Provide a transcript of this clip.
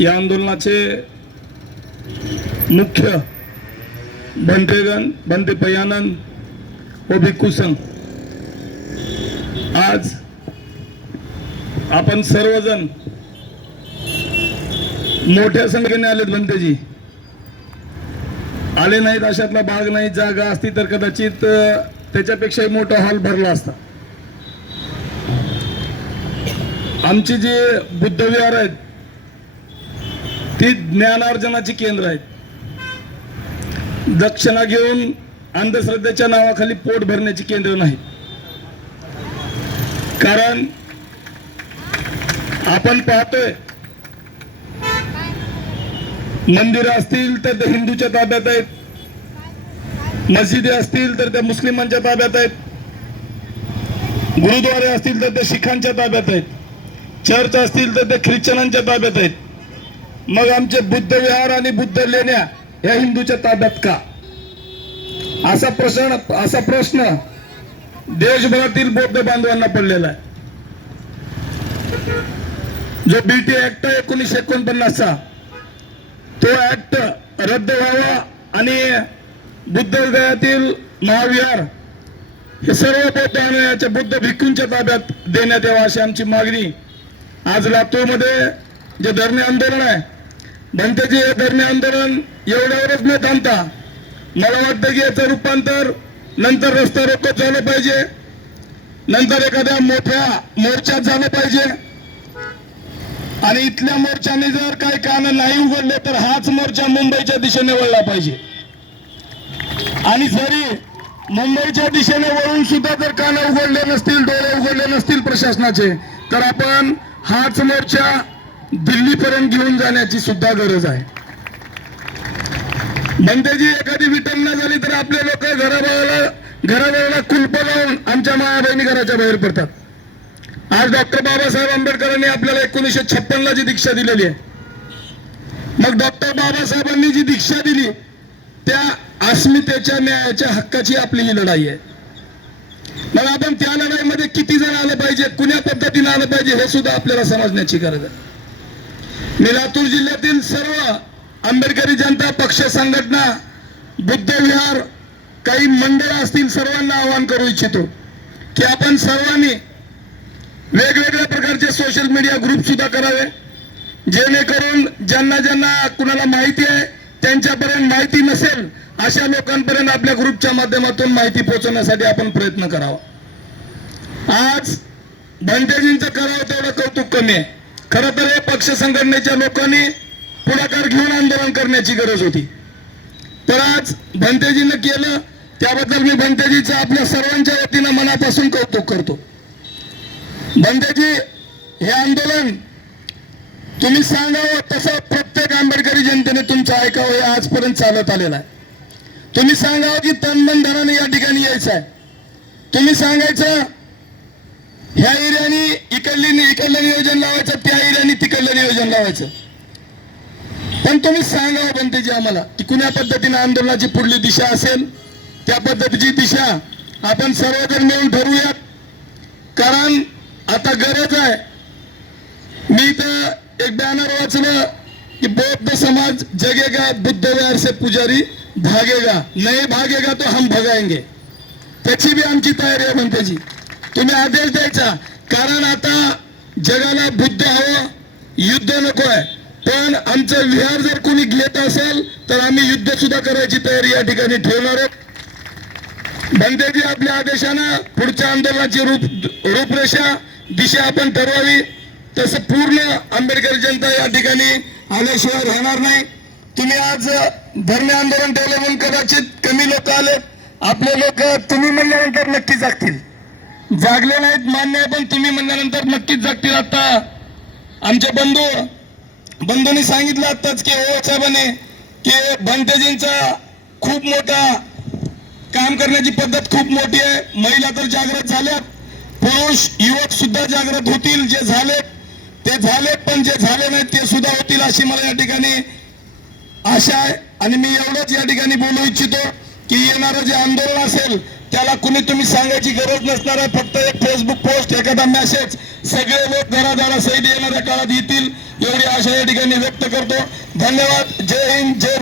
या आंदोलनाचे मुख्य बंटेगण, बंटे पयानंद व भिक्खू संघ, आज आपण सर्वजण मोठ्या संख्येने आलेत. बंतेजी आले नाहीत अशातला भाग नाही. जागा असती तर कदाचित त्याच्यापेक्षाही मोठा हॉल भरला असता. आमची जी बुद्धविहार आहेत ती ज्ञानार्जनाची केंद्र आहेत. दक्षिणा घेऊन अंधश्रद्धेच्या नावाखाली पोट भरण्याची केंद्र नाही. कारण आपण पाहतोय मंदिरं असतील तर ते हिंदूच्या ताब्यात आहेत, मस्जिदी असतील तर त्या मुस्लिमांच्या ताब्यात आहेत, गुरुद्वारे असतील तर ते शिखांच्या ताब्यात आहेत, चर्च असतील तर ते ख्रिश्चनांच्या ताब्यात आहेत. मग आमचे बुद्ध विहार आणि बुद्ध लेण्या या हिंदूच्या ताब्यात का? असा प्रश्न देशभरातील बौद्ध बांधवांना पडलेला आहे. जो बीटी ऍक्ट 1949चा तो ऍक्ट रद्द व्हावा आणि बुद्ध गयातील महाविहार हे सर्व बौद्ध अनुयायांच्या बुद्ध भिक्खूंच्या ताब्यात देण्यात यावं अशी आमची मागणी आज लातूरमध्ये जे धरणे आंदोलन आहे. भंतेजी हे धरणे आंदोलन एवढ्यावरच न थांबता मला वाटतं की याचं रूपांतर नंतर रस्ता रोको झालं पाहिजे, नंतर एखाद्या मोठ्या मोर्चात झालं पाहिजे आणि इथल्या मोर्चाने जर काही कानं नाही उघडले तर हाच मोर्चा मुंबईच्या दिशेने वळला पाहिजे. आणि जरी मुंबईच्या दिशेने वळून सुद्धा जर कानं उघडले नसतील, डोळे उघडले नसतील प्रशासनाचे, तर आपण हाच मोर्चा दिल्लीपर्यंत घेऊन जाण्याची सुद्धा गरज आहे. बंतेजी एखादी विटंबना झाली तर आपले लोक घराबाहेर कुलप लावून आमच्या माया बहिणी घराच्या बाहेर पडतात. आज डॉक्टर बाबासाहेब आंबेडकरांनी आपल्याला 1956ला जी दीक्षा दिलेली आहे, मग डॉक्टर बाबासाहेबांनी जी दीक्षा दिली त्या अस्मितेच्या न्यायाच्या हक्काची आपली ही लढाई आहे. मग आपण त्या लढाईमध्ये किती जण आलं पाहिजे, कुण्या पद्धतीने आलं पाहिजे हे सुद्धा आपल्याला समजण्याची गरज आहे. मी लातूर जिल्ह्यातील सर्व आंबेडकरी जनता पक्ष संघटना, बुद्ध विहार, काही मंडळ असतील, सर्वांना आवाहन करू इच्छितो की आपण सर्वांनी वेगवेगळ्या प्रकारचे सोशल मीडिया ग्रुप सुद्धा करावे, जेणेकरून ज्यांना कुणाला माहिती आहे त्यांच्यापर्यंत माहिती नसेल अशा लोकांपर्यंत आपल्या ग्रुपच्या माध्यमातून माहिती पोहोचवण्यासाठी आपण प्रयत्न करावा. आज भंतेजींचं करावं तेवढं कौतुक कमी आहे. खरं तर हे पक्ष संघटनेच्या लोकांनी पुढाकार घेऊन आंदोलन करण्याची गरज होती, तर आज भंतेजींनी केलं त्याबद्दल मी भंतेजीचं आपल्या सर्वांच्या वतीनं मनापासून कौतुक करतो. भंतेजी हे आंदोलन तुम्ही सांगावं तसं प्रत्येक आंबेडकरी जनतेने तुमचं ऐकावं हे आजपर्यंत चालत आलेलं आहे. तुम्ही सांगावं की तनमन धनाने या ठिकाणी यायचं आहे. तुम्ही सांगायचं ह्या एरियाने इकडलं नियोजन लावायचं, त्या एरियाने तिकडलं नियोजन लावायचं. पण तुम्ही सांगावं भंतेजी आम्हाला की कुण्या पद्धतीने आंदोलनाची पुढली दिशा असेल, त्या पद्धतीची दिशा आपण सर्वजण मिळून ठरवूयात. कारण आता गरज आहे. मी तर एक बॅनर वाचलं की बौद्ध समाज जगेगा, बुद्ध विहार से पुजारी भागेगा, नहीं भागेगा तो हम भगाएंगे. त्याची बी आमची तयारी आहे भंतेजी. तुम्ही आदेश द्यायचा. कारण आता जगाला बुद्ध हवं, युद्ध नको आहे. पण आमचं विहार जर कोणी घेत असेल तर आम्ही युद्ध सुद्धा करायची तयारी या ठिकाणी ठेवणार आहोत. भंतेजी आपल्या आदेशानं पुढच्या आंदोलनाची रूपरेषा दिशा आपण ठरवावी. तसं पूर्ण आंबेडकरी जनता या ठिकाणी आल्याशिवाय राहणार नाही. तुम्ही आज धरणे आंदोलन ठेवले म्हणून कदाचित कमी लोक आले. आपले लोक तुम्ही म्हणल्यानंतर नक्की जागतील. जागले नाहीत मान्य आहे, पण तुम्ही म्हणल्यानंतर नक्कीच जागतील. आता आमचे बंधूंनी सांगितलं आताच की साहेबांनी की भंतेजींचा खूप मोठा काम करण्याची पद्धत खूप मोठी आहे. महिला तर जागृत झाल्यात, पुरुष युवक सुद्धा जागृत होतील. जे झाले ते झाले, पण जे झाले नाहीत ते सुद्धा होतील अशी मला या ठिकाणी आशा आहे. आणि मी एवढंच या ठिकाणी बोलू इच्छितो की येणारं जे आंदोलन असेल त्याला कुणी तुम्ही सांगायची गरज नसणार आहे. फक्त एक फेसबुक पोस्ट, एखादा मेसेज, सगळे लोक घरादारासहित येणाऱ्या काळात येतील एवढी आशा या ठिकाणी व्यक्त करतो. धन्यवाद. जय हिंद. जय